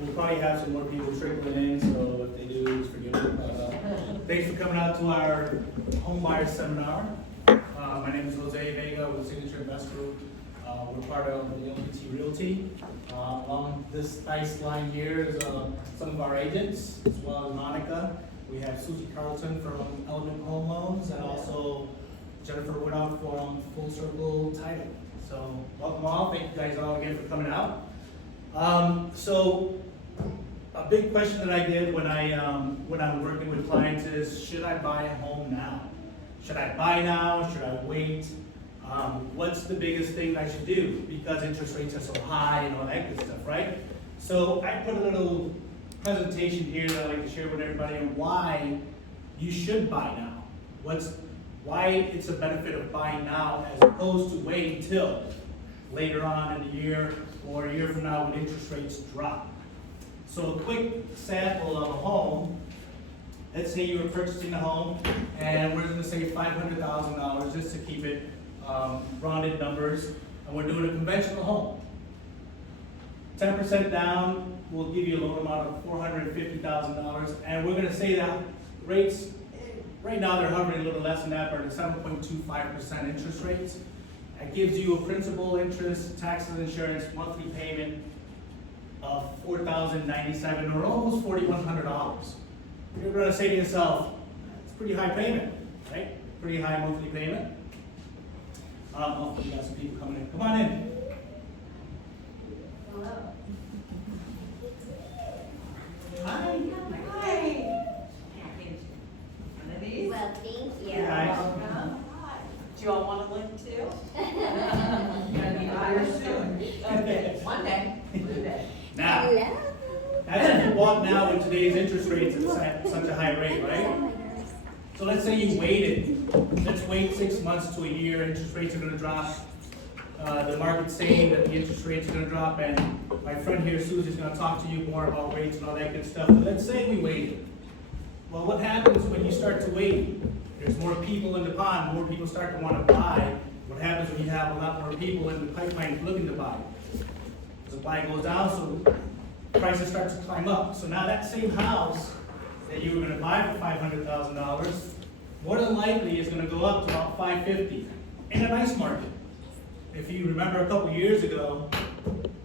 we'll probably have some more people trickling in, so if they do, just forgive them. Thanks for coming out to our Homebuyer seminar. My name is Jose Vega with Signature Invest Group. We're part of the LPT Realty. Along this nice line here is some of our agents, as well as Monica. We have Susie Carlton from Element Home Loans, and also Jennifer Woodhoff from Full Circle Title. So welcome all. Thank you guys all again for coming out. So a big question that I get when I'm working with clients is, should I buy a home now? Should I buy now? Should I wait? What's the biggest thing I should do? Because interest rates are so high and all that good stuff, right? So I put a little presentation here that I like to share with everybody on why you should buy now. Why it's a benefit of buying now as opposed to waiting till later on in the year or a year from now when interest rates drop. So a quick sample of a home. Let's say you were purchasing a home, and we're going to say $500,000 just to keep it rounded numbers, and we're doing a conventional home. 10% down will give you a loan amount of $450,000, and we're going to say that rates, right now they're hovering a little less than that, but at 7.25% interest rates. That gives you a principal, interest, taxes, insurance, monthly payment of $4,097 or almost $4,100. You're going to say to yourself, it's a pretty high payment, right? Pretty high monthly payment. Hopefully you got some people coming in. Come on in. Hello. Hi. Hi. One of these? Well, thank you. Hi. Welcome. Do you all want to live too? You're gonna be buyers soon. Okay, one day. Now, Hello. as you walk now with today's interest rates at such a high rate, right? So let's say you waited. Let's wait 6 months to a year. Interest rates are going to drop. The market's saying that the interest rates are going to drop, and my friend here, Susie's going to talk to you more about rates and all that good stuff. But let's say we waited. Well, what happens when you start to wait? There's more people in the pond. More people start to want to buy. What happens when you have a lot more people in the pipeline looking to buy? The supply goes down, so prices start to climb up. So now that same house that you were going to buy for $500,000, more than likely is going to go up to about $550,000 in a nice market. If you remember a couple years ago,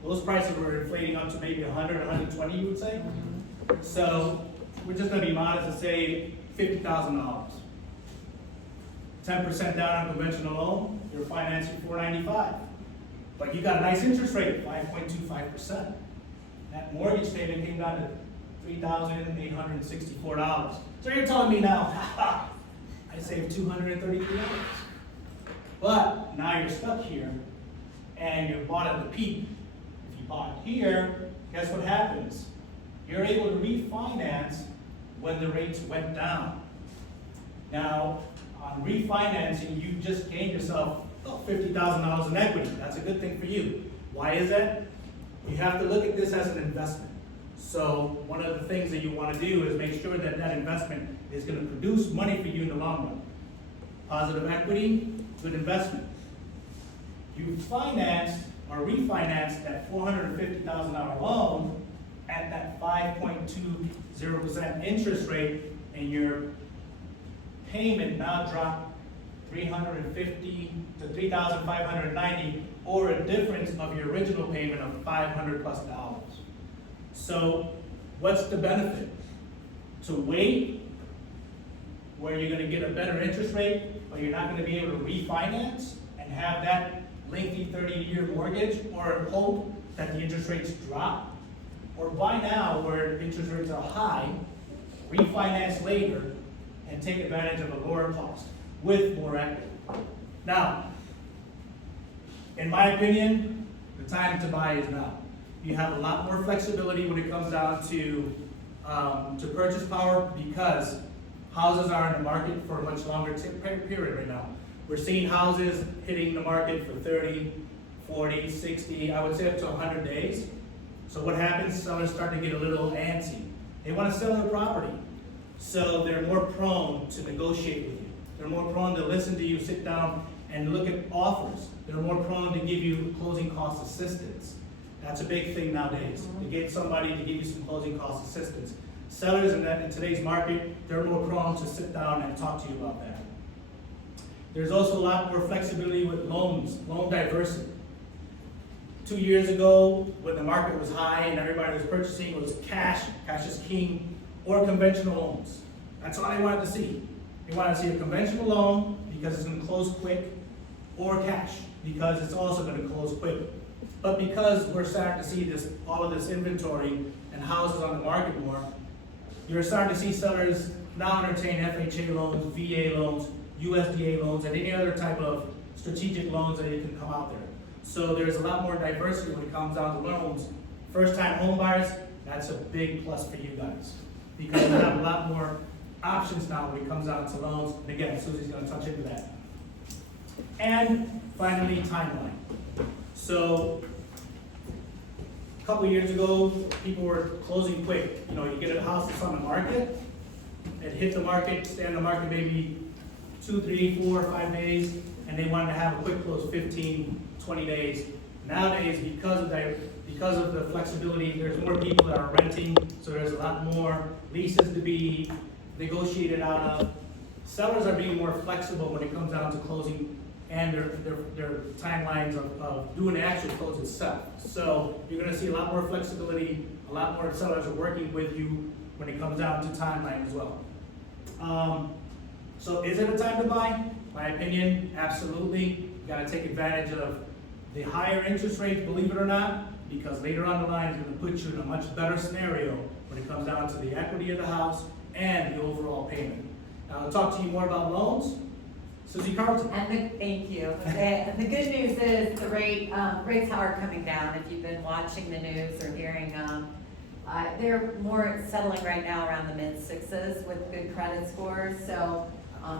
those prices were inflating up to maybe 100, 120, you would say. So we're just going to be modest and say $50,000. 10% down on a conventional loan, you're financing $495,000. But you got a nice interest rate of 5.25%. That mortgage payment came down to $3,864. So you're telling me now, I saved $233. But now you're stuck here, and you bought at the peak. If you bought here, guess what happens? You're able to refinance when the rates went down. Now, on refinancing, you just gained yourself $50,000 in equity. That's a good thing for you. Why is that? You have to look at this as an investment. So one of the things that you want to do is make sure that that investment is going to produce money for you in the long run. Positive equity, good investment. You financed or refinanced that $450,000 loan at that 5.20% interest rate, and your payment now dropped $350 to $3,590, or a difference of your original payment of $500+. So what's the benefit? To wait where you're going to get a better interest rate, but you're not going to be able to refinance and have that lengthy 30-year mortgage, or hope that the interest rates drop, or buy now where interest rates are high, refinance later, and take advantage of a lower cost with more equity. Now, in my opinion, the time to buy is now. You have a lot more flexibility when it comes down to purchase power, because houses are in the market for a much longer period right now. We're seeing houses hitting the market for 30, 40, 60, I would say up to 100 days. So what happens, sellers start to get a little antsy. They want to sell their property. So they're more prone to negotiate with you. They're more prone to listen to you, sit down and look at offers. They're more prone to give you closing cost assistance. That's a big thing nowadays, to get somebody to give you some closing cost assistance. Sellers in today's market, they're more prone to sit down and talk to you about that. There's also a lot more flexibility with loans, loan diversity. 2 years ago, when the market was high and everybody was purchasing, it was cash is king, or conventional loans. That's all they wanted to see. They wanted to see a conventional loan because it's gonna close quick, or cash because it's also gonna close quick. But because we're starting to see all of this inventory and houses on the market more, you're starting to see sellers now entertain FHA loans, VA loans, USDA loans, and any other type of strategic loans that can come out there. So there's a lot more diversity when it comes down to loans. First-time home buyers, that's a big plus for you guys, because you have a lot more options now when it comes down to loans. And again, Susie's gonna touch into that. And finally, timeline. So a couple years ago, people were closing quick. You know, you get a house that's on the market, it hit the market, stay on the market maybe 2, 3, 4, 5 days, and they wanted to have a quick close, 15, 20 days. Nowadays, because of the flexibility, there's more people that are renting, so there's a lot more leases to be negotiated out of. Sellers are being more flexible when it comes down to closing and their timelines of doing the actual close itself. So you're gonna see a lot more flexibility, a lot more sellers are working with you when it comes down to timeline as well. So is it a time to buy? My opinion, absolutely. You gotta take advantage of the higher interest rates, believe it or not, because later on the line is gonna put you in a much better scenario when it comes down to the equity of the house and the overall payment. Now, I'll talk to you more about loans. Susie Carlton. Thank you. The good news is the rates are coming down. If you've been watching the news or hearing, they're more settling right now around the mid-6s with good credit scores. So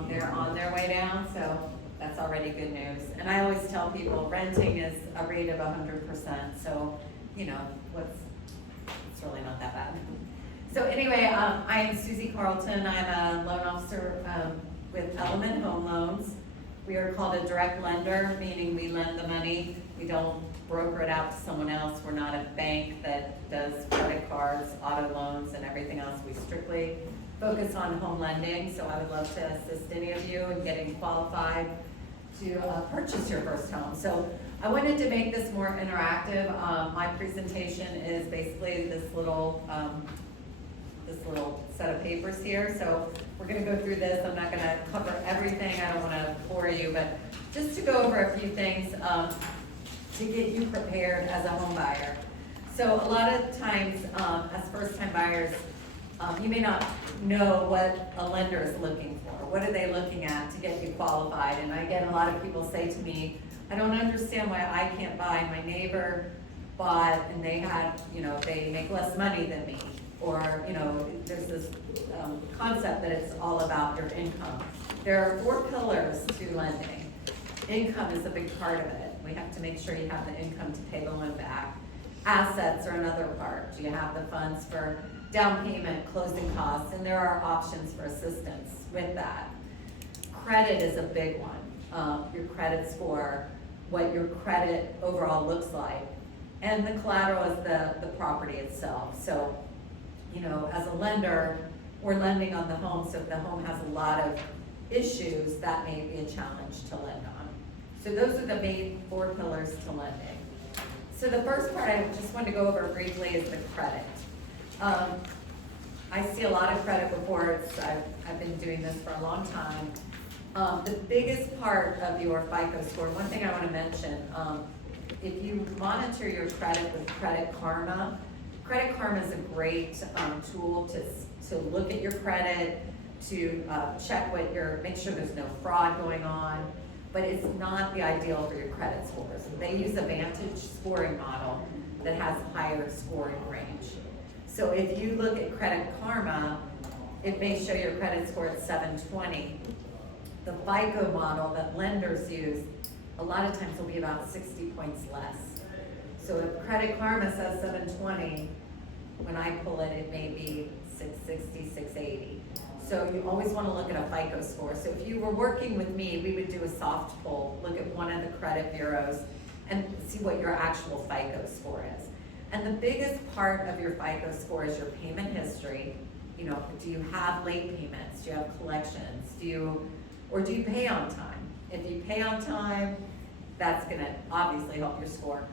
they're on their way down. So that's already good news. And I always tell people renting is a rate of 100%. So, you know, it's really not that bad. So anyway, I am Susie Carlton. I'm a loan officer with Element Home Loans. We are called a direct lender, meaning we lend the money. We don't broker it out to someone else. We're not a bank that does credit cards, auto loans, and everything else. We strictly focus on home lending. So I would love to assist any of you in getting qualified to purchase your first home. So I wanted to make this more interactive. My presentation is basically this little set of papers here. So we're gonna go through this. I'm not gonna cover everything. I don't wanna bore you, but just to go over a few things to get you prepared as a home buyer. So a lot of times, as first-time buyers, you may not know what a lender is looking for. What are they looking at to get you qualified? And I get a lot of people say to me, I don't understand why I can't buy. My neighbor bought and they had, they make less money than me. Or, there's this concept that it's all about your income. There are 4 pillars to lending. Income is a big part of it. We have to make sure you have the income to pay the loan back. Assets are another part. Do you have the funds for down payment, closing costs, and there are options for assistance with that. Credit is a big one. Your credit score, what your credit overall looks like, and the collateral is the property itself. So, as a lender, we're lending on the home, so if the home has a lot of issues, that may be a challenge to lend on. So those are the main 4 pillars to lending. So the first part I just wanted to go over briefly is the credit. I see a lot of credit reports. I've been doing this for a long time. The biggest part of your FICO score, one thing I want to mention, if you monitor your credit with Credit Karma is a great tool to look at your credit, to check make sure there's no fraud going on, but it's not the ideal for your credit scores. They use a Vantage scoring model that has a higher scoring range. So if you look at Credit Karma, it may show your credit score at 720. The FICO model that lenders use, a lot of times will be about 60 points less. So if Credit Karma says 720, when I pull it, it may be 660, 680. So you always want to look at a FICO score. So if you were working with me, we would do a soft pull, look at one of the credit bureaus, and see what your actual FICO score is. And the biggest part of your FICO score is your payment history. You know, do you have late payments? Do you have collections? Do you pay on time? If you pay on time, that's gonna obviously help your score.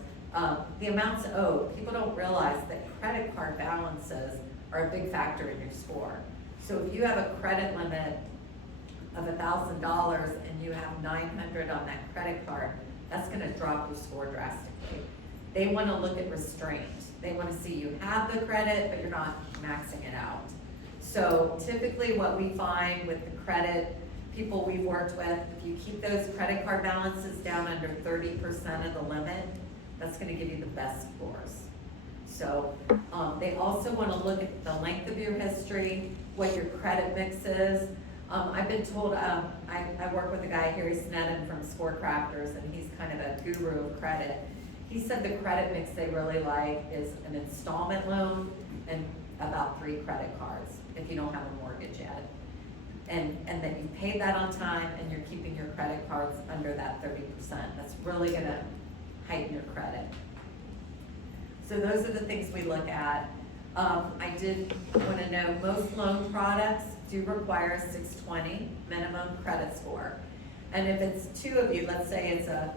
The amounts owed, people don't realize that credit card balances are a big factor in your score. So if you have a credit limit of $1,000 and you have 900 on that credit card, that's gonna drop your score drastically. They wanna look at restraint. They wanna see you have the credit, but you're not maxing it out. So typically what we find with the credit people we've worked with, if you keep those credit card balances down under 30% of the limit, that's gonna give you the best scores. So they also wanna look at the length of your history, what your credit mix is. I've been told, I work with a guy, Harry Sneddon from Score Crafters, and he's kind of a guru of credit. He said the credit mix they really like is an installment loan and about 3 credit cards, if you don't have a mortgage yet. And that you paid that on time and you're keeping your credit cards under that 30%. That's really gonna heighten your credit. So those are the things we look at. I did wanna know, most loan products do require a 620 minimum credit score. And if it's 2 of you, let's say it's a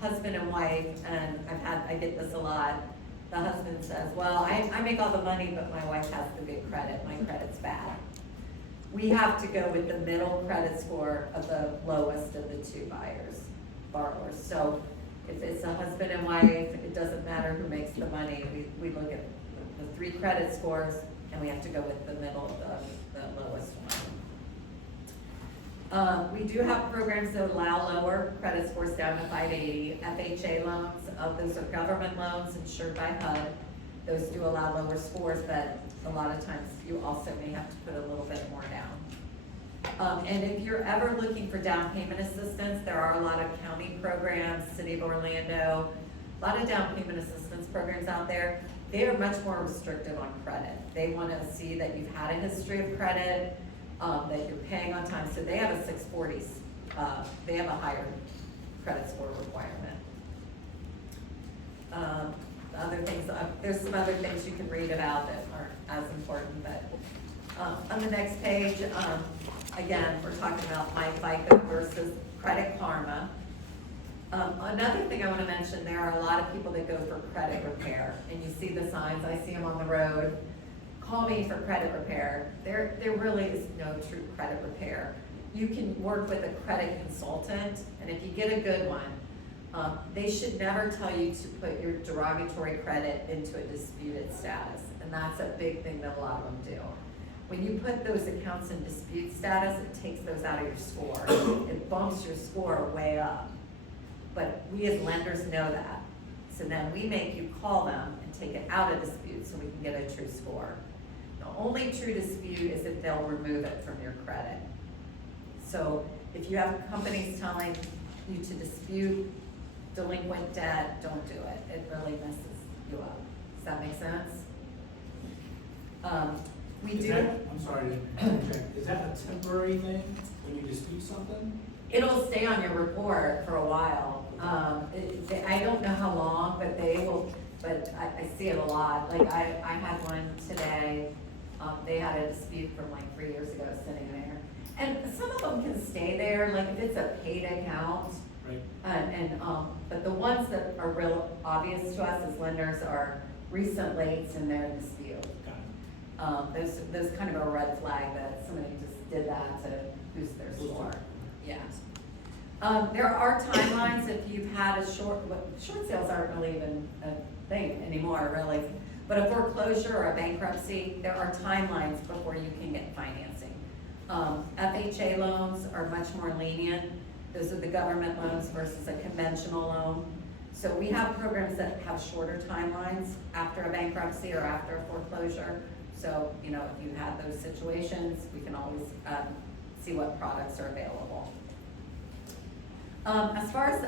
husband and wife, and I get this a lot. The husband says, well, I make all the money, but my wife has the good credit, my credit's bad. We have to go with the middle credit score of the lowest of the 2 borrowers. So if it's a husband and wife, it doesn't matter who makes the money. We look at the 3 credit scores, and we have to go with the middle of the lowest one. We do have programs that allow lower credit scores down to 580. FHA loans, those are government loans insured by HUD. Those do allow lower scores, but a lot of times you also may have to put a little bit more down. And if you're ever looking for down payment assistance, there are a lot of county programs, City of Orlando, a lot of down payment assistance programs out there. They are much more restrictive on credit. They want to see that you've had a history of credit, that you're paying on time. So they have a 640, they have a higher credit score requirement. Other things, there's some other things you can read about that aren't as important, but on the next page, again, we're talking about My FICO versus Credit Karma. Another thing I want to mention, there are a lot of people that go for credit repair, and you see the signs, I see them on the road, call me for credit repair. There really is no true credit repair. You can work with a credit consultant, and if you get a good one, they should never tell you to put your derogatory credit into a disputed status, and that's a big thing that a lot of them do. When you put those accounts in dispute status, it takes those out of your score. It bumps your score way up. But we as lenders know that. So then we make you call them and take it out of dispute so we can get a true score. The only true dispute is if they'll remove it from your credit. So if you have companies telling you to dispute delinquent debt, don't do it. It really messes you up. Does that make sense? I'm sorry to interject. Is that a temporary thing when you dispute something? It'll stay on your report for a while. I don't know how long, but they will, but I see it a lot. Like I had one today, they had a dispute from like 3 years ago sitting there. And some of them can stay there, like if it's a paid account. Right. But the ones that are real obvious to us as lenders are recent lates in their dispute. Those kind of a red flag that somebody just did that to boost their score. Yeah. There are timelines if you've had a short sales aren't really even a thing anymore, really. But a foreclosure or a bankruptcy, there are timelines before you can get financing. FHA loans are much more lenient. Those are the government loans versus a conventional loan. So we have programs that have shorter timelines after a bankruptcy or after a foreclosure. So, you know, if you have those situations, we can always see what products are available. As far as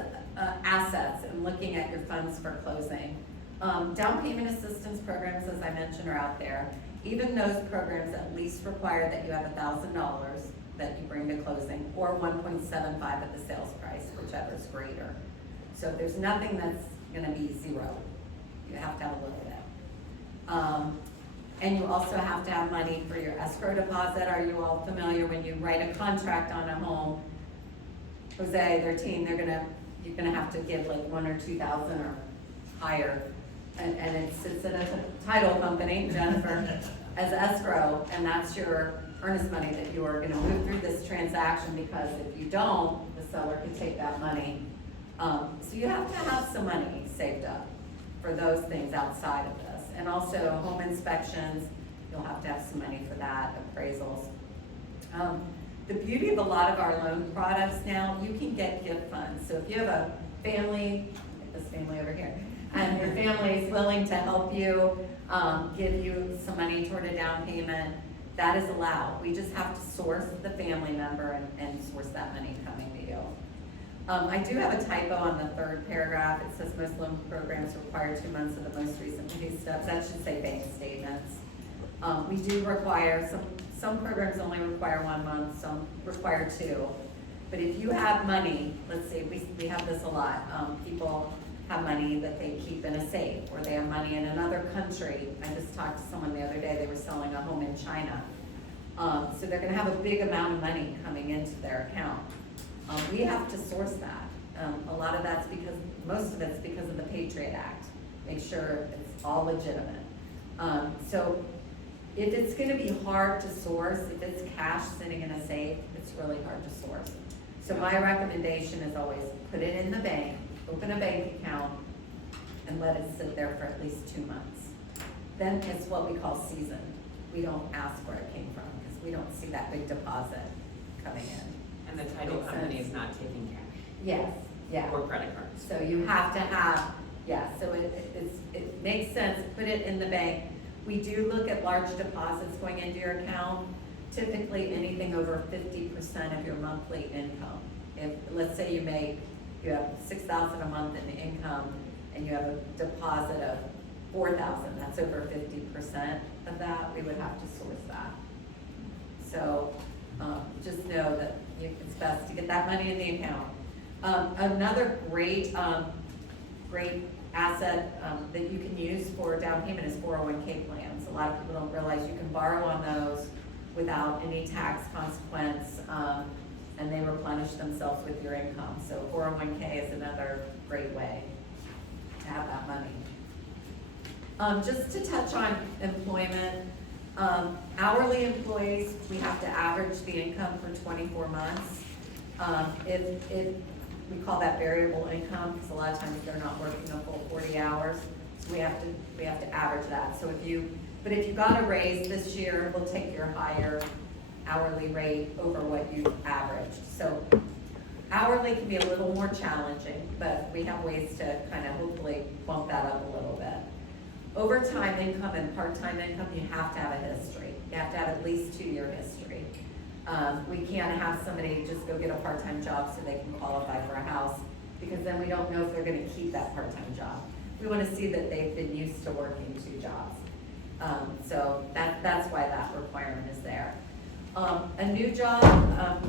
assets and looking at your funds for closing, down payment assistance programs, as I mentioned, are out there. Even those programs at least require that you have $1,000 that you bring to closing, or 1.75 at the sales price, whichever is greater. So there's nothing that's gonna be zero. You have to have a little bit. And you also have to have money for your escrow deposit. Are you all familiar when you write a contract on a home? Jose, their team, you're gonna have to give like 1,000 or 2,000 or higher. And it sits in a title company, Jennifer, as escrow, and that's your earnest money that you are gonna move through this transaction, because if you don't, the seller can take that money. So you have to have some money saved up for those things outside of this. And also home inspections, you'll have to have some money for that, appraisals. The beauty of a lot of our loan products now, you can get gift funds. So if you have a family, this family over here, and your family is willing to help you, give you some money toward a down payment, that is allowed. We just have to source the family member and source that money coming to you. I do have a typo on the third paragraph. It says most loan programs require 2 months of the most recent pay stubs. That should say bank statements. We do require, some programs only require 1 month, some require 2. But if you have money, let's say, we have this a lot, people have money that they keep in a safe, or they have money in another country. I just talked to someone the other day, they were selling a home in China. So they're gonna have a big amount of money coming into their account. We have to source that. A lot of that's because, most of it's because of the Patriot Act. Make sure it's all legitimate. So if it's gonna be hard to source, if it's cash sitting in a safe, it's really hard to source. So my recommendation is always put it in the bank, open a bank account, and let it sit there for at least 2 months. Then it's what we call seasoned. We don't ask where it came from, because we don't see that big deposit coming in. And the title Makes company sense. is not taking cash Yes, yeah. or credit cards. So you have to have, yeah, so it makes sense, put it in the bank. We do look at large deposits going into your account, typically anything over 50% of your monthly income. If, let's say you have $6,000 a month in income, and you have a deposit of $4,000, that's over 50% of that, we would have to source that. So, just know that it's best to get that money in the account. Another great asset that you can use for down payment is 401k plans. A lot of people don't realize you can borrow on those without any tax consequence, and they replenish themselves with your income. So 401k is another great way to have that money. Just to touch on employment, hourly employees, we have to average the income for 24 months. We call that variable income, because a lot of times they're not working a full 40 hours. So we have to average that. So if you got a raise this year, we'll take your higher hourly rate over what you averaged. So hourly can be a little more challenging, but we have ways to kind of hopefully bump that up a little bit. Overtime income and part-time income, you have to have a history. You have to have at least 2-year history. We can't have somebody just go get a part-time job so they can qualify for a house, because then we don't know if they're gonna keep that part-time job. We wanna see that they've been used to working 2 jobs. So that's why that requirement is there. A new job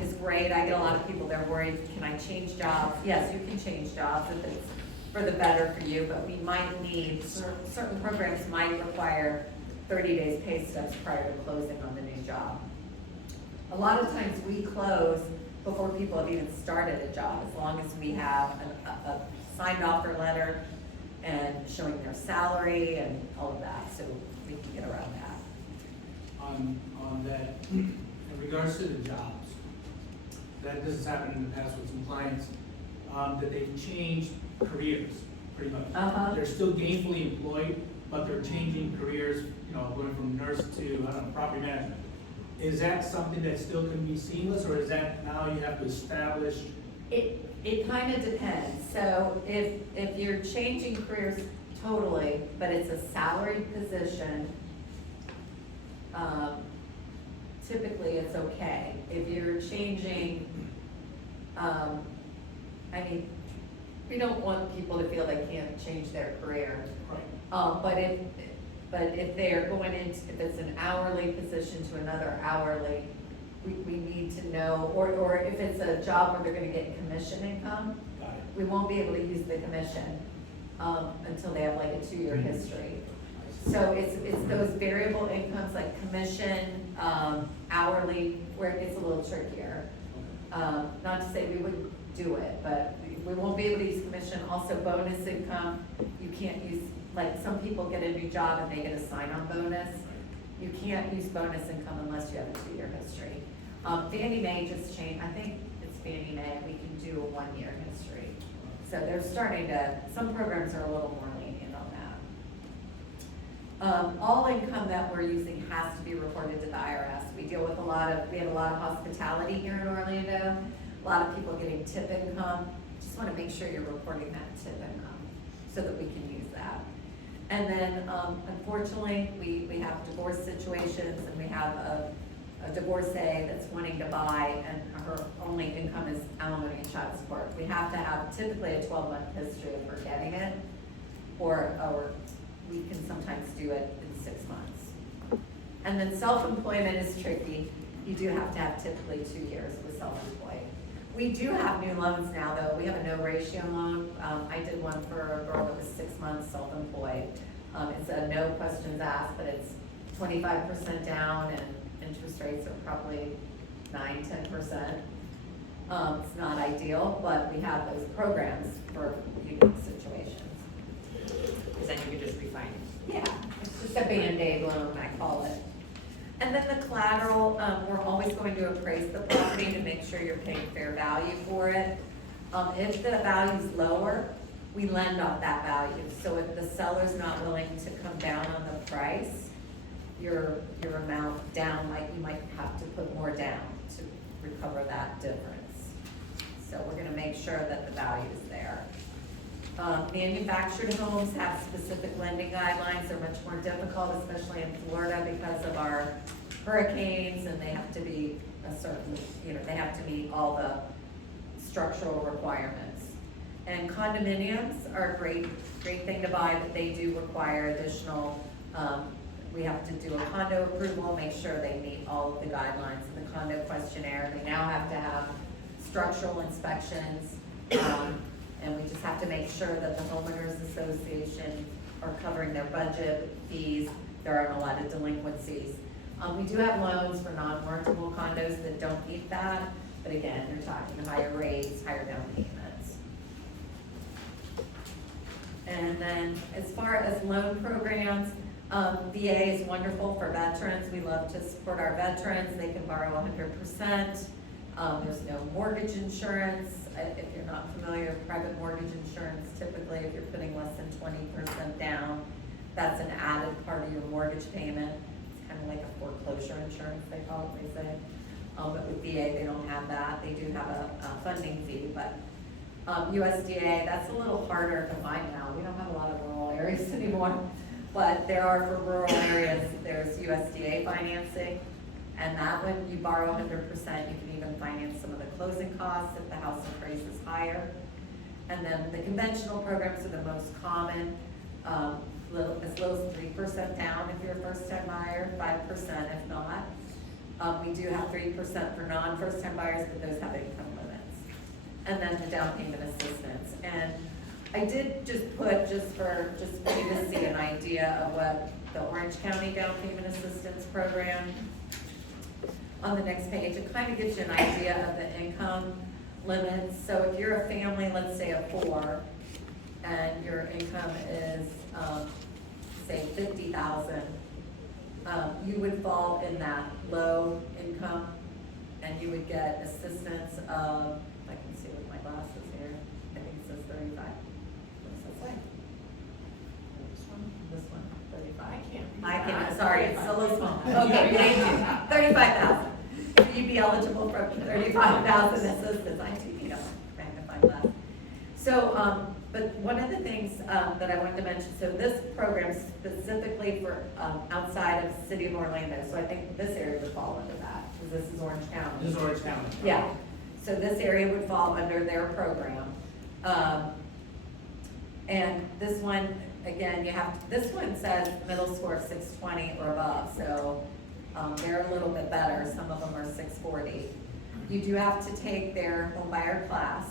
is great. I get a lot of people, they're worried, can I change jobs? Yes, you can change jobs if it's for the better for you, but we might need, certain programs might require 30 days pay stubs prior to closing on the new job. A lot of times we close before people have even started a job, as long as we have a signed offer letter and showing their salary and all of that, so we can get around that. On that, in regards to the jobs, that this has happened in the past with some clients, that they've changed careers, pretty much. They're still gainfully employed, but they're changing careers, going from nurse to, property management. Is that something that still can be seamless, or is that now you have to establish? It kind of depends. So if you're changing careers totally, but it's a salaried position, typically it's okay. If you're changing, we don't want people to feel they can't change their career. Right. But if they're going into, if it's an hourly position to another hourly, we need to know, or if it's a job where they're gonna get commission income, Got it. we won't be able to use the commission, until they have like a 2-year history. So it's those variable incomes like commission, hourly, where it gets a little trickier. Not to say we wouldn't do it, but we won't be able to use commission. Also bonus income, you can't use, like some people get a new job and they get a sign-on bonus. You can't use bonus income unless you have a 2-year history. Fannie Mae just changed, I think it's Fannie Mae, we can do a 1-year history. So they're starting to, some programs are a little more lenient on that. All income that we're using has to be reported to the IRS. We have a lot of hospitality here in Orlando, a lot of people getting tip income. Just wanna make sure you're reporting that tip income so that we can use that. And then, unfortunately, we have divorce situations and we have a divorcee that's wanting to buy and her only income is alimony and child support. We have to have typically a 12-month history of her getting it, or we can sometimes do it in 6 months. And then self-employment is tricky. You do have to have typically 2 years with self-employed. We do have new loans now though. We have a no ratio loan. I did one for a girl that was 6 months self-employed. It's a no questions asked, but it's 25% down and interest rates are probably 9–10%. It's not ideal, but we have those programs for unique situations. Because then you could just refinance. Yeah, it's just a Band-Aid loan, I call it. And then the collateral, we're always going to appraise the property to make sure you're paying fair value for it. If the value's lower, we lend off that value. So if the seller's not willing to come down on the price, your amount down, like you might have to put more down to recover that difference. So we're gonna make sure that the value is there. Manufactured homes have specific lending guidelines. They're much more difficult, especially in Florida because of our hurricanes, and they have to be a certain, they have to meet all the structural requirements. And condominiums are a great thing to buy, but they do require additional, we have to do a condo approval, make sure they meet all of the guidelines in the condo questionnaire. They now have to have structural inspections, and we just have to make sure that the homeowners association are covering their budget fees. There aren't a lot of delinquencies. We do have loans for non-marketable condos that don't meet that, but again, you're talking higher rates, higher down payments. And then as far as loan programs, VA is wonderful for veterans. We love to support our veterans. They can borrow 100%. There's no mortgage insurance. If you're not familiar with private mortgage insurance, typically if you're putting less than 20% down, that's an added part of your mortgage payment. It's kind of like a foreclosure insurance, they call it, they say. But with VA, they don't have that. They do have a funding fee, but USDA, that's a little harder to find now. We don't have a lot of rural areas anymore, but there are for rural areas, there's USDA financing. And that when you borrow 100%, you can even finance some of the closing costs if the house price is higher. And then the conventional programs are the most common, as low as 3% down if you're a first-time buyer, 5% if not. We do have 3% for non-first-time buyers, but those have income limits. And then the down payment assistance. And I did just put, just for you to see an idea of what the Orange County Down Payment Assistance Program. On the next page, it kind of gives you an idea of the income limits. So if you're a family, let's say of 4, and your income is, say, $50,000, you would fall in that low income, and you would get assistance of, I can see with my glasses here, I think it says 35. What's that say? This one, 35. I can't, sorry, it's a little small. Okay, thank you. 35,000. You'd be eligible for up to 35,000 assistance. I do need a magnifying glass. So, but one of the things that I wanted to mention, so this program specifically for outside of the city of Orlando, so I think this area would fall under that, because this is Orange County. This is Orange County. Yeah, so this area would fall under their program. And this one, again, this one says middle score of 620 or above, so they're a little bit better. Some of them are 640. You do have to take their Homebuyer class,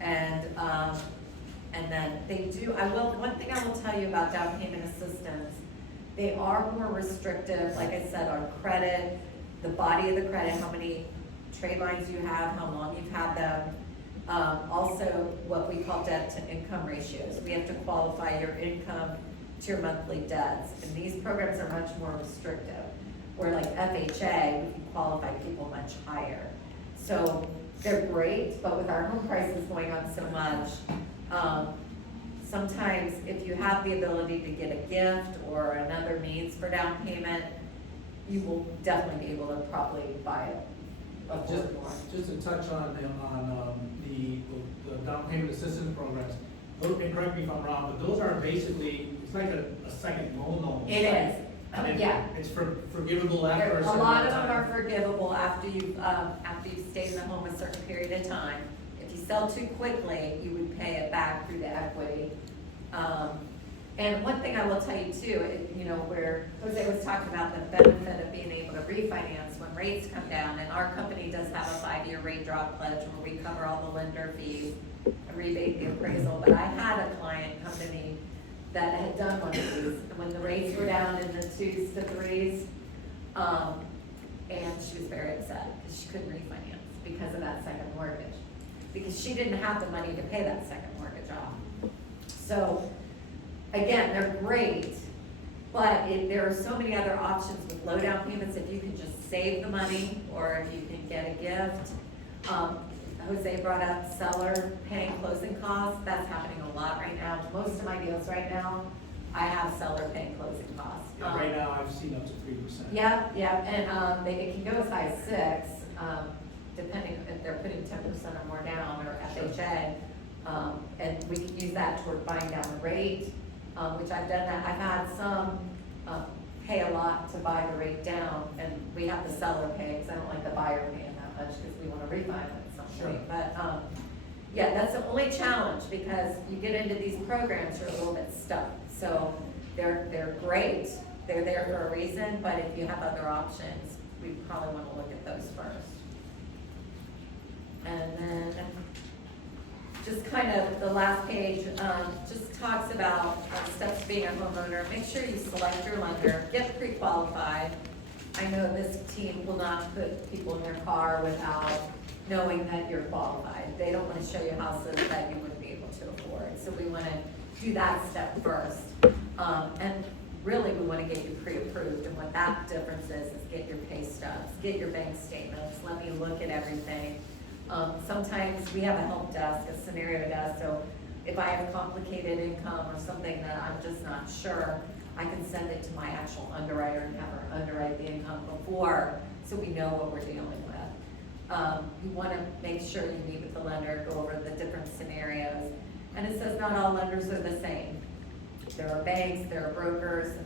and And then they do, one thing I will tell you about down payment assistance, they are more restrictive, like I said, on credit, the body of the credit, how many trade lines you have, how long you've had them. Also, what we call debt to income ratios. We have to qualify your income to your monthly debts. And these programs are much more restrictive. Where like FHA, we can qualify people much higher. So they're great, but with our home prices going up so much, sometimes if you have the ability to get a gift or another means for down payment, you will definitely be able to probably buy it. Just to touch on the down payment assistance programs, and correct me if I'm wrong, but those are basically, it's like a second loan almost. It is, And yeah. It's forgivable after a A certain lot of amount them time. are forgivable after you've stayed in the home a certain period of time. If you sell too quickly, you would pay it back through the equity. And one thing I will tell you too, where Jose was talking about the benefit of being able to refinance when rates come down, and our company does have a 5-year rate drop pledge where we cover all the lender fees, rebate the appraisal, but I had a client come to me that had done one of these, and when the rates were down in the 2s to 3s, and she was very upset because she couldn't refinance because of that second mortgage, because she didn't have the money to pay that second mortgage off. So, again, they're great, but there are so many other options with low down payments. If you can just save the money, or if you can get a gift. Jose brought up seller paying closing costs. That's happening a lot right now. Most of my deals right now, I have seller paying closing costs. Yeah, right now, I've seen up to 3%. Yeah, and it can go as high as 6, depending if they're putting 10% or more down, or FHA. And we can use that toward buying down the rate, which I've done that. I've had some pay a lot to buy the rate down, and we have the seller pay, because I don't like the buyer paying that much, because we want to refinance at some point. But yeah, that's the only challenge, because you get into these programs, you're a little bit stuck. So they're great, they're there for a reason, but if you have other options, we probably want to look at those first. And then just kind of the last page, just talks about steps to being a homeowner. Make sure you select your lender, get pre-qualified. I know this team will not put people in their car without knowing that you're qualified. They don't want to show you houses that you wouldn't be able to afford. So we want to do that step first. And really, we want to get you pre-approved. And what that difference is get your pay stubs, get your bank statements, let me look at everything. Sometimes we have a help desk, a scenario desk, so if I have complicated income or something that I'm just not sure, I can send it to my actual underwriter and have her underwrite the income before, so we know what we're dealing with. You want to make sure you meet with the lender, go over the different scenarios, and it says not all lenders are the same. There are banks, there are brokers,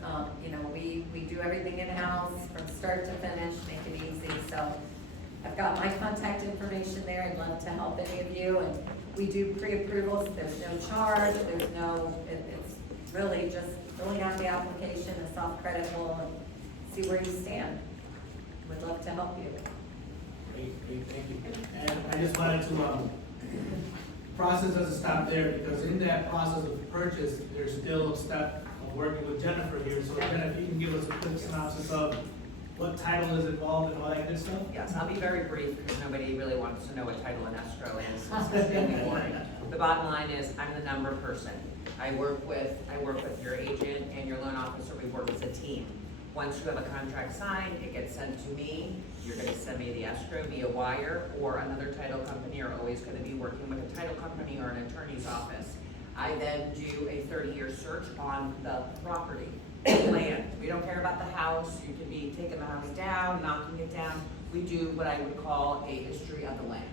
we do everything in-house from start to finish, make it easy, so I've got my contact information there. I'd love to help any of you. And we do pre-approvals. There's no charge. It's really just filling out the application, a soft credit will, and see where you stand. Would love to help you. Great, thank you. And I just wanted to, process doesn't stop there, because in that process of purchase, there's still a step of working with Jennifer here. So Jennifer, you can give us a quick synopsis of what title is involved and all that good stuff? Yes, I'll be very brief because nobody really wants to know what title and escrow is. It's extremely boring. The bottom line is I'm the number person. I work with your agent and your loan officer. We work as a team. Once you have a contract signed, it gets sent to me. You're going to send me the escrow via wire, or another title company are always going to be working with a title company or an attorney's office. I then do a 30-year search on the property. Land. We don't care about the house. You could be taking the house down, knocking it down. We do what I would call a history of the land.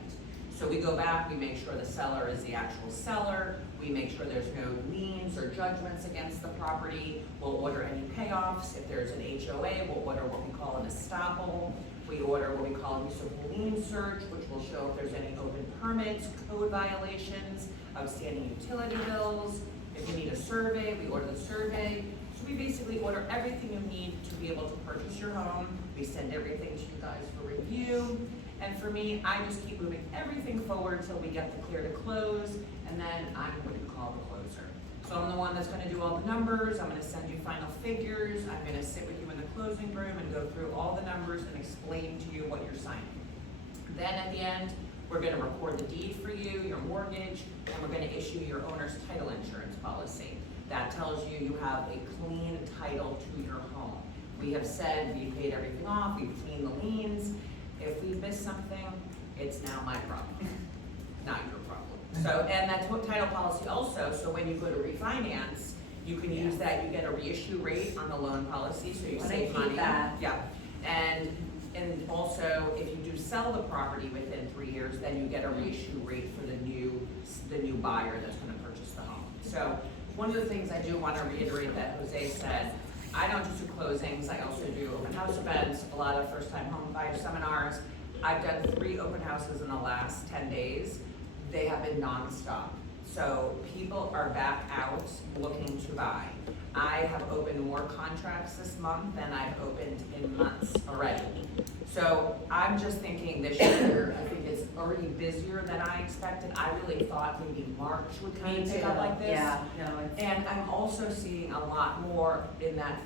So we go back, we make sure the seller is the actual seller. We make sure there's no liens or judgments against the property. We'll order any payoffs. If there's an HOA, we'll order what we call an estoppel. We order what we call a municipal lien search, which will show if there's any open permits, code violations, outstanding utility bills. If you need a survey, we order the survey. We basically order everything you need to be able to purchase your home. We send everything to you guys for review. And for me, I just keep moving everything forward till we get the clear to close. And then I'm what you call call the closer. So I'm the one that's gonna do all the numbers, I'm gonna send you final figures, I'm gonna sit with you in the closing room and go through all the numbers and explain to you what you're signing. Then at the end, we're gonna record the deed for you, your mortgage, and we're gonna issue your owner's title insurance policy. That tells you you have a clean title to your home. We have said we paid everything off, we've cleaned the liens. If we miss something, it's now my problem, not your problem. So, and that's what title policy also, so when you go to refinance, you can use that, you get a reissue rate on the loan policy, so you Wanna save keep money. that. Yeah, and also, if you do sell the property within 3 years, then you get a reissue rate for the new buyer that's gonna purchase the home. So, one of the things I do wanna reiterate that Jose said, I don't just do closings, I also do open house events, a lot of first-time home buyer seminars. I've done 3 open houses in the last 10 days. They have been nonstop. So people are back out looking to buy. I have opened more contracts this month than I've opened in months already. So I'm just thinking this year, I think it's already busier than I expected. I really thought maybe March would kind Me of pick too. up like this. Yeah, no, it's. And I'm also seeing a lot more in that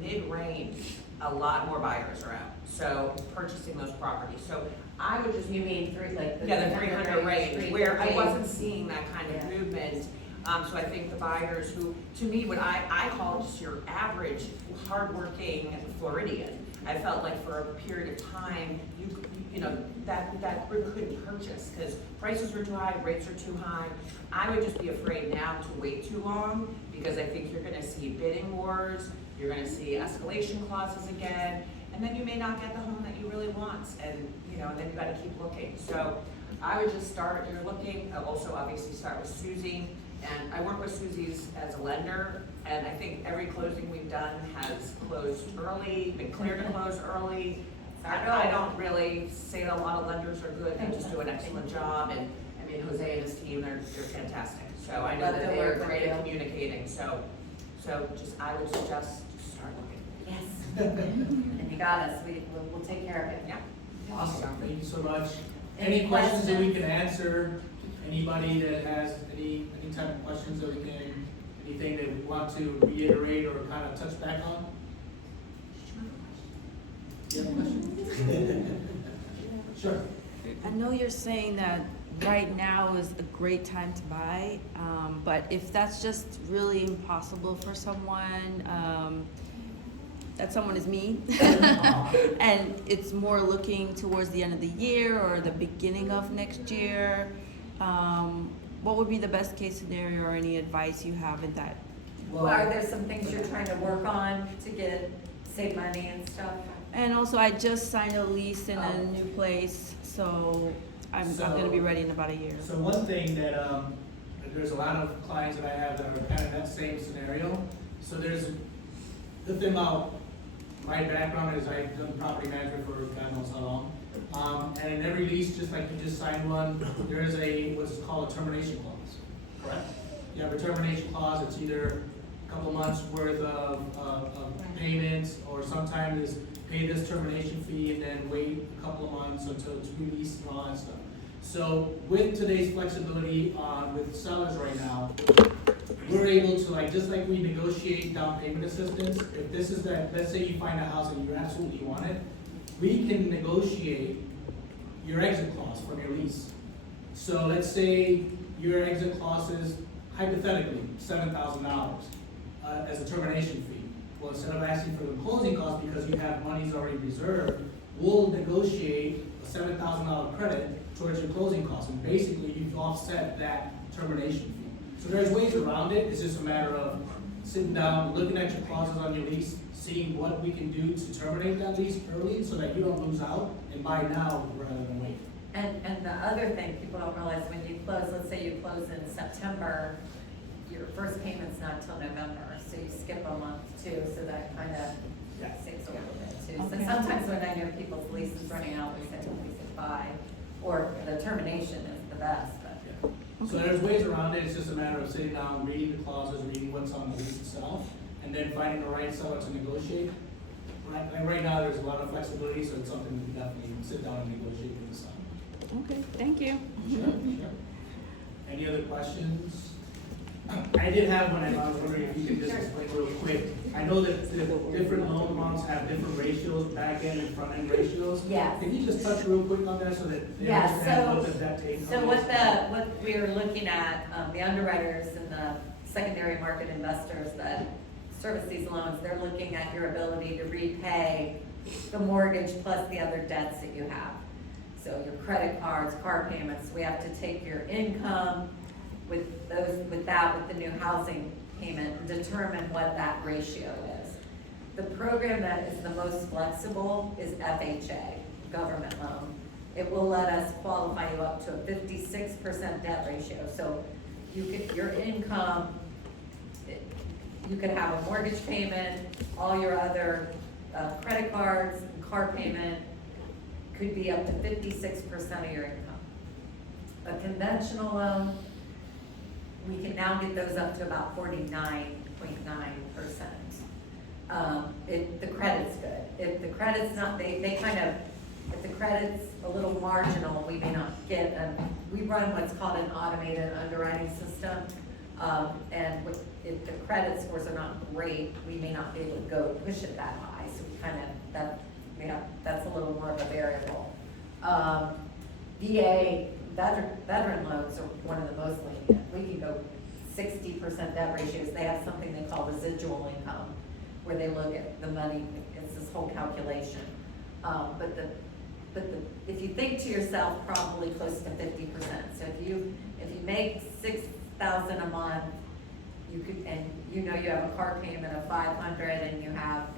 mid-range, a lot more buyers are out. So purchasing those properties. So I would just. You mean three, like the. Yeah, the 300 range, where I 350. wasn't seeing that kind of Yeah. movement. So I think the buyers who, to me, what I call just your average hardworking Floridian, I felt like for a period of time, you know, that group couldn't purchase because prices were too high, rates are too high. I would just be afraid now to wait too long because I think you're gonna see bidding wars, you're gonna see escalation clauses again, and then you may not get the home that you really want, and you know, and then you gotta keep looking. So I would just start, you're looking, also obviously start with Susie, and I work with Susie's as a lender, and I think every closing we've done has closed early, been cleared to close early. I don't really say that a lot of lenders are good, they just do an excellent job, and I mean, Jose and his team, they're fantastic. So I know Love that to they're work with great you. at communicating, so just, I would suggest just start looking. Yes. And you got us, we'll take care of it. Yeah. Awesome, thank you so much. Any Any questions that we questions? can answer? Anybody that has any type of questions that we can, anything that we want to reiterate or kind of touch back on? You have a question? Sure. I know you're saying that right now is a great time to buy, but if that's just really impossible for someone, that someone is me, and it's more looking towards the end of the year or the beginning of next year, what would be the best case scenario or any advice you have in that? Well, are there some things you're trying to work on to save money and stuff? And also, I just signed a lease in Oh. a new place, so I'm gonna be ready in about a year. So one thing that, there's a lot of clients that I have that are kind of that same scenario. So there's, the thing about my background is I've done property management for God knows how long. And in every lease, just like you just signed one, there is what's called a termination clause, correct? You have a termination clause, it's either a couple months worth of payments, or sometimes is pay this termination fee and then wait a couple of months until it's released and all that stuff. So with today's flexibility with sellers right now, we're able to, like, just like we negotiate down payment assistance, if this is that, let's say you find a house and you absolutely want it, we can negotiate your exit clause from your lease. So let's say your exit clause is hypothetically $7,000 as a termination fee. Well, instead of asking for the closing costs because you have monies already reserved, we'll negotiate a $7,000 credit towards your closing costs, and basically you've offset that termination fee. So there's ways around it, it's just a matter of sitting down, looking at your clauses on your lease, seeing what we can do to terminate that lease early so that you don't lose out and buy now rather than wait. And the other thing people don't realize, when you close, let's say you close in September, your first payment's not till November, so you skip a month too, so that kind of saves a little bit too. So Okay. sometimes when I know people's lease is running out, we say, well, we could buy, or the termination is the best, but. So there's ways around it, it's just a matter of sitting down, reading the clauses, reading what's on the lease itself, and then finding the right seller to negotiate. Right now, there's a lot of flexibility, so it's something we definitely sit down and negotiate with the seller. Okay, thank you. Sure, sure. Any other questions? I did have one, I was wondering if you could just explain real quick. I know that the different loan amounts have different ratios, back end and front end ratios. Yes. Can you just touch real quick on that so that they Yeah, understand so- what does that take? So what we're looking at, the underwriters and the secondary market investors that service these loans, they're looking at your ability to repay the mortgage plus the other debts that you have. So your credit cards, car payments, we have to take your income with the new housing payment and determine what that ratio is. The program that is the most flexible is FHA, government loan. It will let us qualify you up to a 56% debt ratio. So your income, you could have a mortgage payment, all your other credit cards, and car payment could be up to 56% of your income. A conventional loan, we can now get those up to about 49.9%. If the credit's good. If the credit's not, if the credit's a little marginal, we may not get, we run what's called an automated underwriting system. If the credit scores are not great, we may not be able to go push it that high. So that's a little more of a variable. VA, veteran loans are one of the most lenient. We can go 60% debt ratios. They have something they call residual income, where they look at the money, it's this whole calculation. If you think to yourself, probably close to 50%. So if you make $6,000 a month, you could, and you know you have a car payment of $500 and you have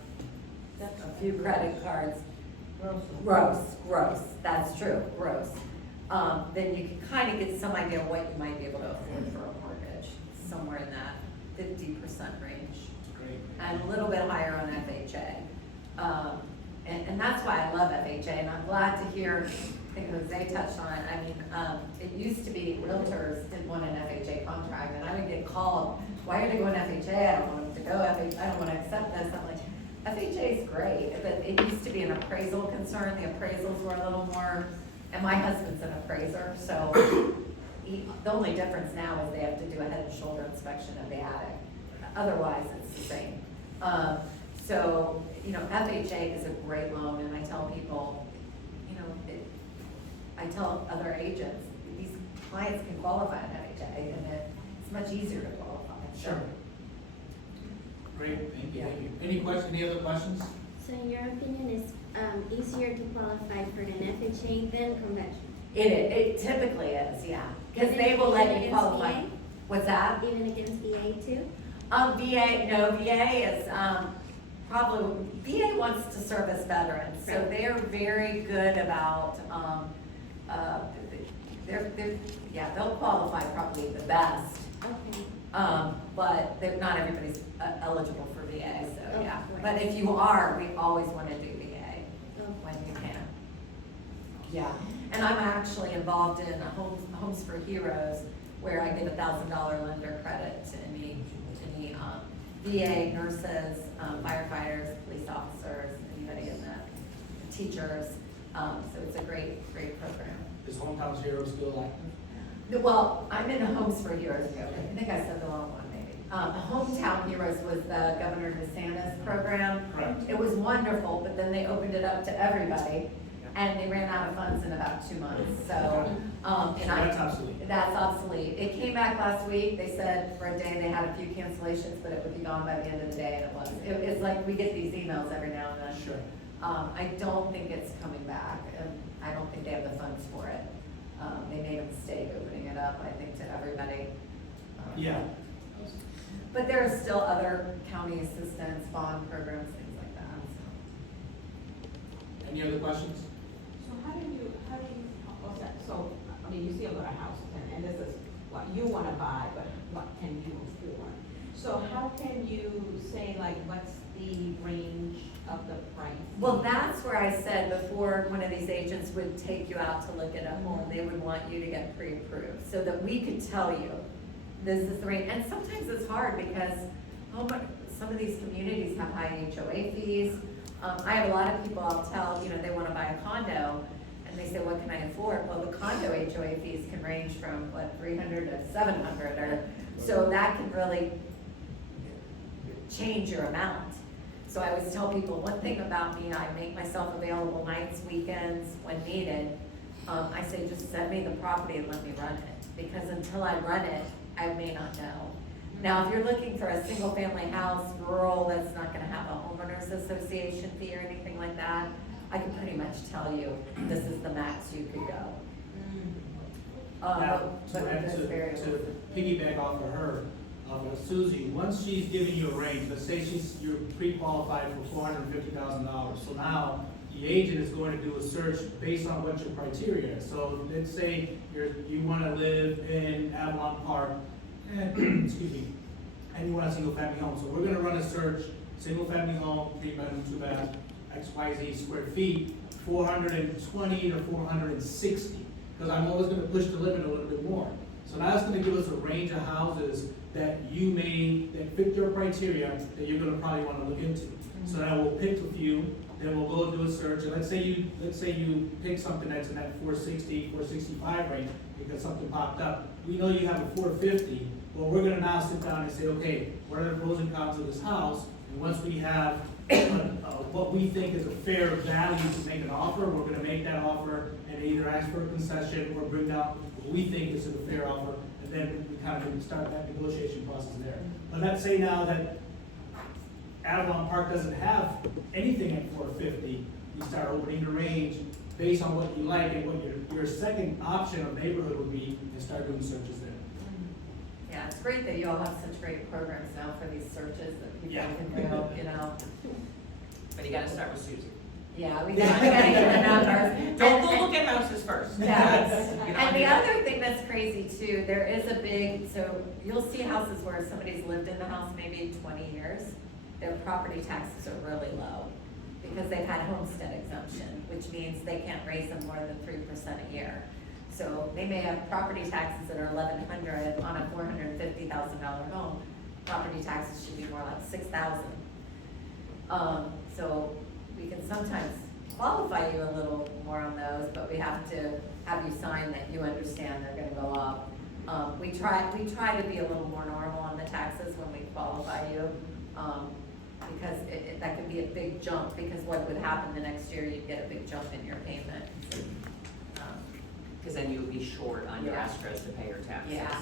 a few credit cards. Gross, that's true, gross. Then you can kind of get some idea of what you might be able to afford for a mortgage, somewhere in that 50% range. Great. And a little bit higher on FHA. And that's why I love FHA, and I'm glad to hear, I think Jose touched on it. I mean, it used to be realtors didn't want an FHA contract, and I would get called, why are they going FHA? I don't want them to go FHA, I don't want to accept this. I'm like, FHA is great, but it used to be an appraisal concern. The appraisals were a little more, and my husband's an appraiser, so the only difference now is they have to do a head and shoulder inspection of the attic. Otherwise, it's the same. So, FHA is a great loan, and I tell people, I tell other agents, these clients can qualify on FHA, and it's much easier to qualify. Sure. Great, thank you. Yeah. Any other questions? So in your opinion, it's easier to qualify for an FHA than conventional? It typically is, yeah, because Even they will let you against qualify. VA? What's that? Even against VA too? VA is, VA wants to service veterans, so Right. they're very good about, they'll qualify probably the best. Okay. But not everybody's eligible for VA, so Of yeah. course. But if you are, we always want to do VA when you can. Yeah, and I'm actually involved in Homes for Heroes, where I give $1,000 lender credit to any VA nurses, firefighters, police officers, anybody in the teachers. So it's a great program. Is Hometown Zero still active? Well, I'm in Homes for Heroes. I think I said the wrong one, maybe. Hometown Heroes was the Governor DeSantis program. Correct. It was wonderful, but then they opened it up to everybody, and they ran out of funds in about 2 months, so. So that's obsolete. That's obsolete. It came back last week, they said for a day they had a few cancellations, but it would be gone by the end of the day, and it was. It's like, we get these emails every now and then. Sure. I don't think it's coming back, and I don't think they have the funds for it. They made a mistake opening it up, I think, to everybody. Yeah. But there are still other county assistance, bond programs, things like that, so. Any other questions? So how do you, what's that, so, I mean, you see a lot of houses, and this is what you wanna buy, but what can you afford? So how can you say, like, what's the range of the price? Well, that's where I said before, one of these agents would take you out to look at a home, they would want you to get pre-approved, so that we could tell you, this is the rate. And sometimes it's hard because some of these communities have high HOA fees. I have a lot of people I'll tell, they wanna buy a condo, And they say, what can I afford? Well, the condo HOA fees can range from, what, 300 to 700, or, so that can really change your amount. So I always tell people, one thing about me, I make myself available nights, weekends, when needed. I say, just send me the property and let me run it, because until I run it, I may not know. Now, if you're looking for a single-family house, rural, that's not gonna have a homeowners association fee or anything like that, I can pretty much tell you, this is the max you could go. Now, But there's to variables. piggyback off of her, Susie, once she's giving you a range, let's say you're pre-qualified for $450,000. So now the agent is going to do a search based on what your criteria is. So let's say you want to live in Avalon Park, and, excuse me, and you want a single family home. So we're going to run a search, single family home, 3-bedroom, 2-bath, XYZ square feet, 420 to 460. Because I'm always going to push the limit a little bit more. So now it's going to give us a range of houses that that fit your criteria that you're going to probably want to look into. So now we'll pick a few, then we'll go do a search, and let's say you pick something that's in that 460, 465 range because something popped up. We know you have a 450. Well, we're going to now sit down and say, okay, what are the pros and cons of this house? And once we have what we think is a fair value to make an offer, we're going to make that offer and either ask for a concession or bring down what we think is a fair offer, and then we kind of start that negotiation process there. But let's say now that Avalon Park doesn't have anything at 450, we start opening the range based on what you like and what your second option of neighborhood would be, and start doing searches there. Yeah, it's great that you all have such great programs now for these searches that people Yeah. can do, you know. But you gotta start with Susie. Yeah, we gotta get the numbers. Don't go look at houses first. Yes, You don't and do the that. other thing that's crazy too, there is a big, so you'll see houses where somebody's lived in the house maybe 20 years, their property taxes are really low because they've had homestead exemption, which means they can't raise them more than 3% a year. So they may have property taxes that are $1,100 on a $450,000 home. Property taxes should be more like $6,000. So we can sometimes qualify you a little more on those, but we have to have you sign that you understand they're gonna go up. We try to be a little more normal on the taxes when we qualify you, because that could be a big jump, because what would happen the next year, you'd get a big jump in your payment. Cause then you would be short on your Yeah. escrows to pay your taxes. Yeah,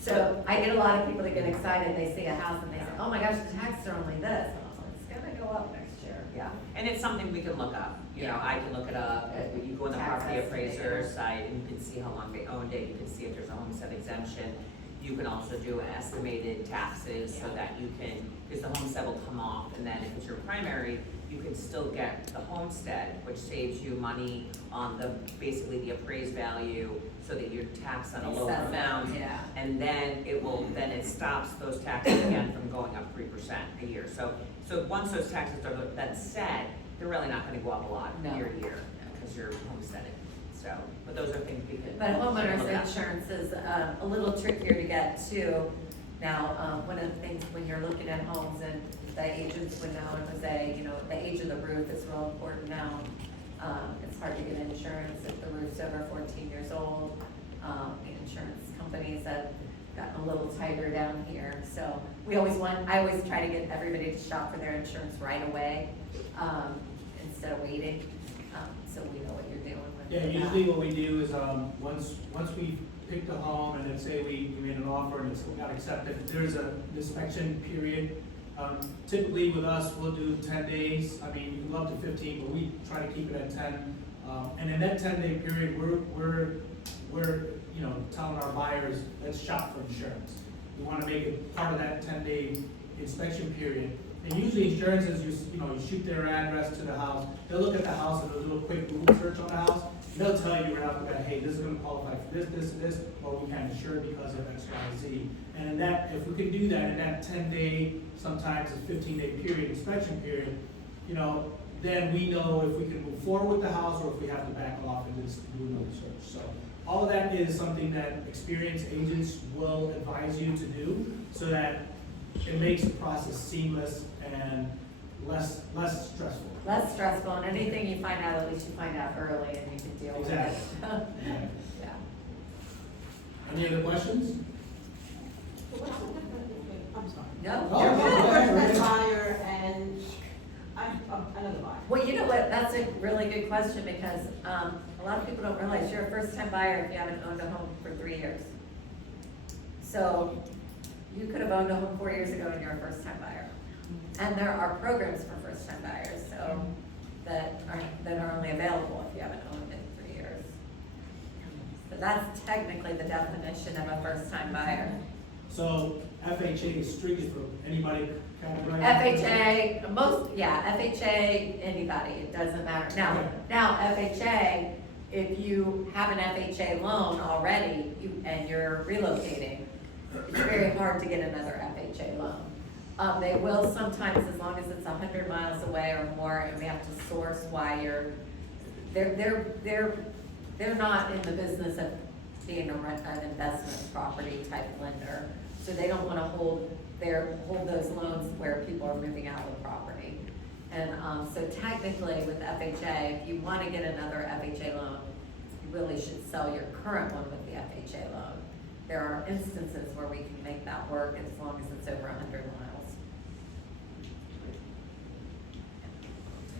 so I get a lot of people that get excited, they see a house and they say, oh my gosh, the taxes are only this. And I'm like, it's gonna go up next year. Yeah, and it's something we can look up, you know, I can look it up, when you go on the Tax property estimator. appraiser site, and you can see how long they owned it, you can see if there's a homestead exemption. You can also do estimated taxes so that you can, because the homestead will come off, and then if it's your primary, you can still get the homestead, which saves you money on basically the appraised value, so that you're taxed on a lower Assessment, amount. yeah. And then it stops those taxes again from going up 3% a year. So once those taxes are then set, they're really not gonna go up a lot No. year to year, because you're homesteading. So, but those are things we can. But homeowners look at. insurance is a little trickier to get too. Now, one of the things when you're looking at homes, and the agents would know and would say, you know, the age of the roof is real important now. It's hard to get insurance if the roof's over 14 years old. The insurance companies have gotten a little tighter down here. So I always try to get everybody to shop for their insurance right away, instead of waiting, so we know what you're doing with Yeah, that. usually what we do is, once we pick the home and then say we made an offer and it's got accepted, there's an inspection period. Typically with us, we'll do 10 days, I mean, we can go up to 15, but we try to keep it at 10. And in that 10-day period, we're telling our buyers, let's shop for insurance. We wanna make it part of that 10-day inspection period. And usually insurance is, you shoot their address to the house, they'll look at the house and they'll do a quick Google search on the house. And they'll tell you right off the bat, hey, this is gonna qualify for this, this, and this, or we can't insure because of X, Y, Z. And in that, if we can do that in that 10-day, sometimes a 15-day period, inspection period, then we know if we can move forward with the house or if we have to back off and just do another search. So all of that is something that experienced agents will advise you to do so that it makes the process seamless and less stressful. Less stressful, and anything you find out, at least you find out early and you can deal with it. Exactly. Yeah. Any other questions? I'm sorry. No, Oh, you're no, good. go ahead. First buyer and another buyer. Well, you know what, that's a really good question, because, a lot of people don't realize you're a first-time buyer if you haven't owned a home for 3 years. So, you could have owned a home 4 years ago and you're a first-time buyer. And there are programs for first-time buyers, so, that are only available if you haven't owned in 3 years. So that's technically the definition of a first-time buyer. So FHA is strictly for anybody categorized? FHA, anybody, it doesn't matter. Now FHA, if you have an FHA loan already, and you're relocating, it's very hard to get another FHA loan. They will sometimes, as long as it's 100 miles away or more, and we have to source why they're not in the business of being an investment property type lender. So they don't wanna hold those loans where people are moving out of the property. And, so technically with FHA, if you wanna get another FHA loan, you really should sell your current one with the FHA loan. There are instances where we can make that work as long as it's over 100 miles.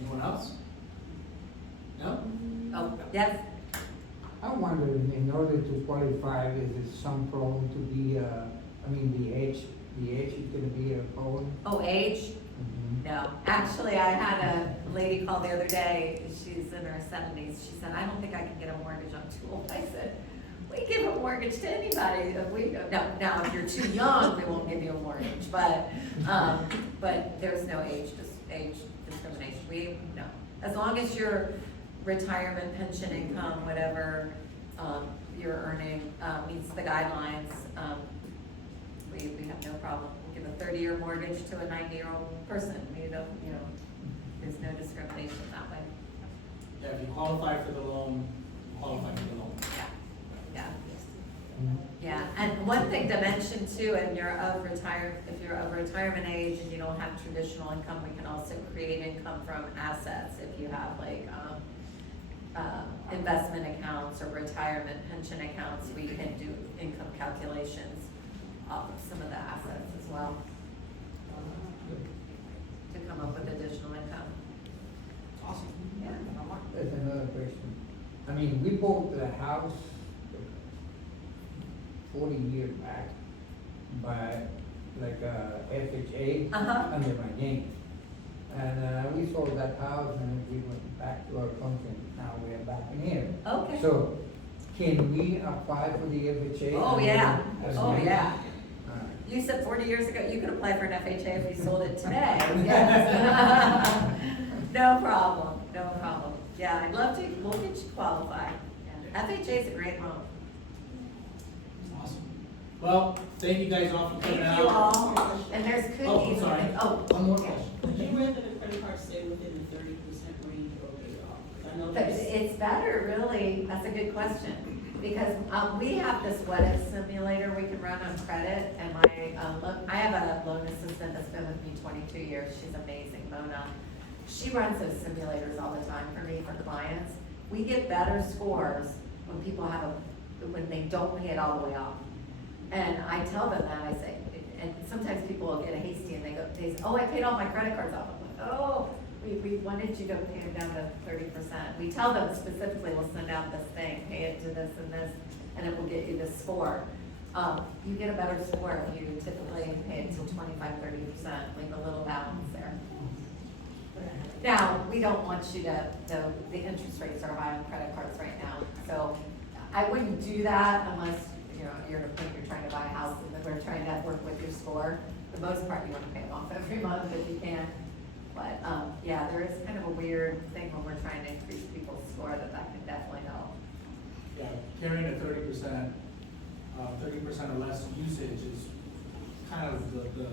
Anyone else? No? Oh, yes? I'm wondering, in order to qualify, is it some problem to be, the age is gonna be a problem? Oh, age? No, actually, I had a lady call the other day, she's in her 70s, she said, I don't think I can get a mortgage, I'm too old. I said, we give a mortgage to anybody, now, if you're too young, we won't give you a mortgage, but there's no age discrimination, no. As long as your retirement, pension income, whatever, you're earning, meets the guidelines, we have no problem. We'll give a 30-year mortgage to a 90-year-old person, there's no discrimination that way. Yeah, if you qualify for the loan, you qualify for the loan. Yeah. Yeah, and one thing to mention too, and if you're of retirement age and you don't have traditional income, we can also create income from assets if you have like, investment accounts or retirement pension accounts, we can do income calculations off of some of the assets as well to come up with additional income. Awesome. Yeah. That's another question. We bought the house 40 years back by like FHA Uh-huh. under my name. And we sold that house and we went back to our country. Now we are back in here. Okay. So can we apply for the FHA? Oh, yeah. As Oh, well? yeah. Alright. You said 40 years ago, you could apply for an FHA if you sold it today. Yes. No problem, no problem. Yeah, I'd love to, we'll get you qualified. Yeah. FHA is a great loan. Awesome. Well, thank you guys all for Thank coming out. you all. And there's cookies. Oh, I'm sorry. One more yeah. question. Would you rather the credit card stay within the 30% range or pay it off? 'Cause I know But there's. it's better, really, that's a good question, because, we have this what if simulator we can run on credit, and I have a loan assistant that's been with me 22 years, she's amazing, Mona. She runs those simulators all the time for me, for clients. We get better scores when people when they don't pay it all the way off. And I tell them that, I say, and sometimes people will get hasty and they say, oh, I paid all my credit cards off. I'm like, oh, we wanted you to pay them down to 30%. We tell them specifically, we'll send out this thing, pay it to this and this, and it will get you this score. You get a better score if you typically pay it to 25-30%, leave a little balance there. Now, we don't want you to, the interest rates are high on credit cards right now, so I wouldn't do that unless, you're at a point you're trying to buy a house and then we're trying to work with your score. For the most part, you want to pay them off every month if you can. But, yeah, there is kind of a weird thing when we're trying to increase people's score that can definitely help. Yeah, carrying a 30%, 30% or less usage is kind of the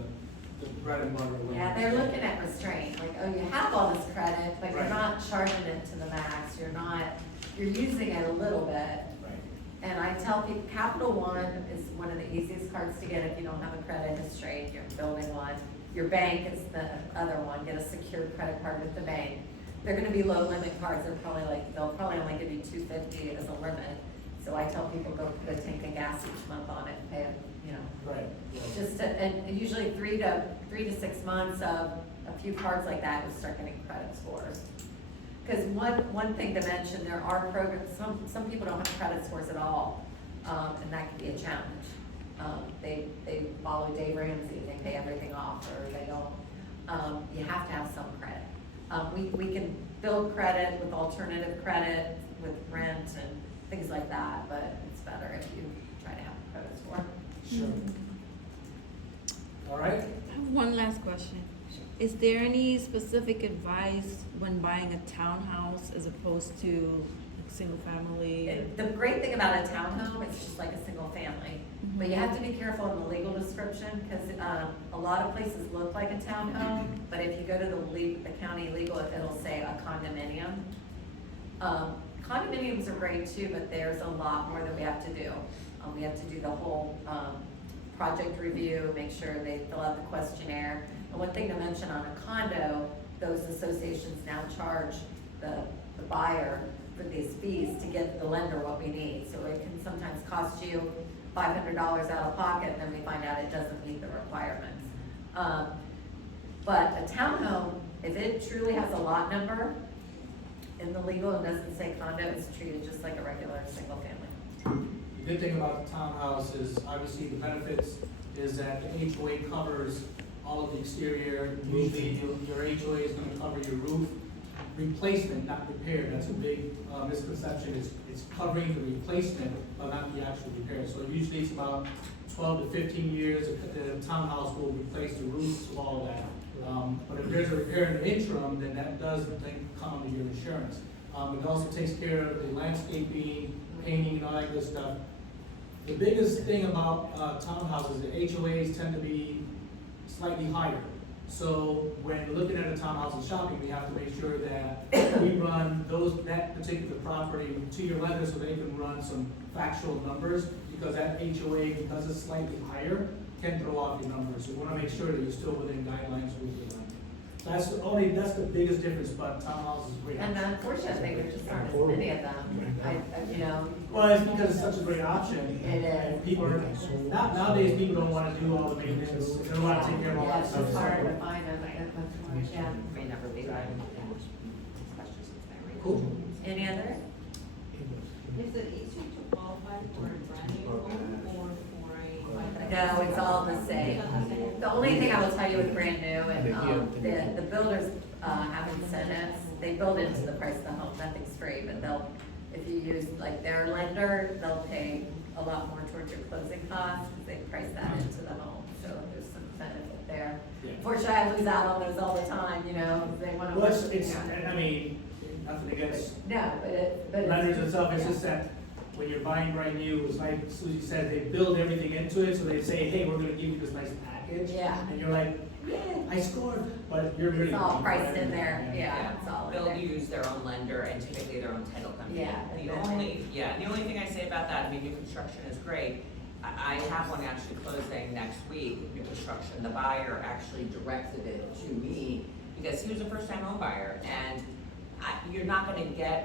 bread and butter. way. Yeah, they're looking at restraint, like, oh, you have all this credit, but you're Right. not charging it to the max, you're using it a little bit. Right. And I tell people, Capital One is one of the easiest cards to get if you don't have a credit history, if you're building one. Your bank is the other one, get a secured credit card with the bank. They're gonna be low limit cards, they'll probably only give you $250 as a limit. So I tell people, go put a tank of gas each month on it, and pay it, you know. Right. And usually 3 to 6 months of a few cards like that, you'll start getting credit scores. Because one thing to mention, there are programs, some people don't have credit scores at all, and that can be a challenge. They follow Dave Ramsey, they pay everything off, or they don't. You have to have some credit. We can build credit with alternative credit, with rent and things like that, but it's better if you try to have a credit score. Sure. All right. I have one last question. Is there any specific advice when buying a townhouse as opposed to a single family? The great thing about a townhome, it's just like a single family. But you have to be careful in the legal description, because a lot of places look like a townhome, but if you go to the county legal, it'll say a condominium. Condominiums are great too, but there's a lot more that we have to do. We have to do the whole project review, make sure they fill out the questionnaire. And one thing to mention on a condo, those associations now charge the buyer for these fees to get the lender what we need. So it can sometimes cost you $500 out of pocket, and then we find out it doesn't meet the requirements. But a townhome, if it truly has a lot number in the legal and doesn't say condo, it's treated just like a regular single family. The good thing about the townhouse is obviously the benefits is that the HOA covers all of the exterior. Usually your HOA is gonna cover your roof. Replacement, not repair, that's a big misconception. It's covering the replacement, but not the actual repair. So usually it's about 12 to 15 years, the townhouse will replace the roofs, all of that. But if there's a repair in the interim, then that does then come under your insurance. It also takes care of the landscaping, painting, and all that good stuff. The biggest thing about townhouses, the HOAs tend to be slightly higher. So when looking at a townhouse and shopping, we have to make sure that we run that particular property to your lender so they can run some factual numbers, because that HOA, because it's slightly higher, can throw off your numbers. So we want to make sure that you're still within guidelines with your lender. That's the biggest difference, but townhouses is great. And unfortunately, there just aren't as many of them. You know. Well, it's because it's such a great option. It is. And people are, nowadays, people don't want to do all the maintenance, they don't want to take care of all Yeah, that it's stuff. just hard to find them, yeah. May never be right. Questions if Cool. Any other? Is it easier to qualify for a brand new home or for a? No, it's all the same. The only thing I will tell you with brand new, and the builders have incentives, they build into the price of the home, nothing's free, but if you use like their lender, they'll pay a lot more towards your closing costs, because they price that into the home, so there's some benefit there. Yeah. Unfortunately, I lose out on those all the time, you know, they wanna. Well, I mean, nothing against No, but lenders and stuff, it's just that when you're buying brand new, it's like Susie said, they build everything into it, so they say, hey, we're gonna give you this nice package. Yeah. And you're like, yeah, I scored, but you're really. It's all priced in there, yeah, it's all in They'll there. use their own lender and typically their own title company. Yeah, The exactly. only thing I say about that, I mean, new construction is great. I have one actually closing next week, new construction. The buyer actually directed it to me because he was a first-time home buyer, and you're not gonna get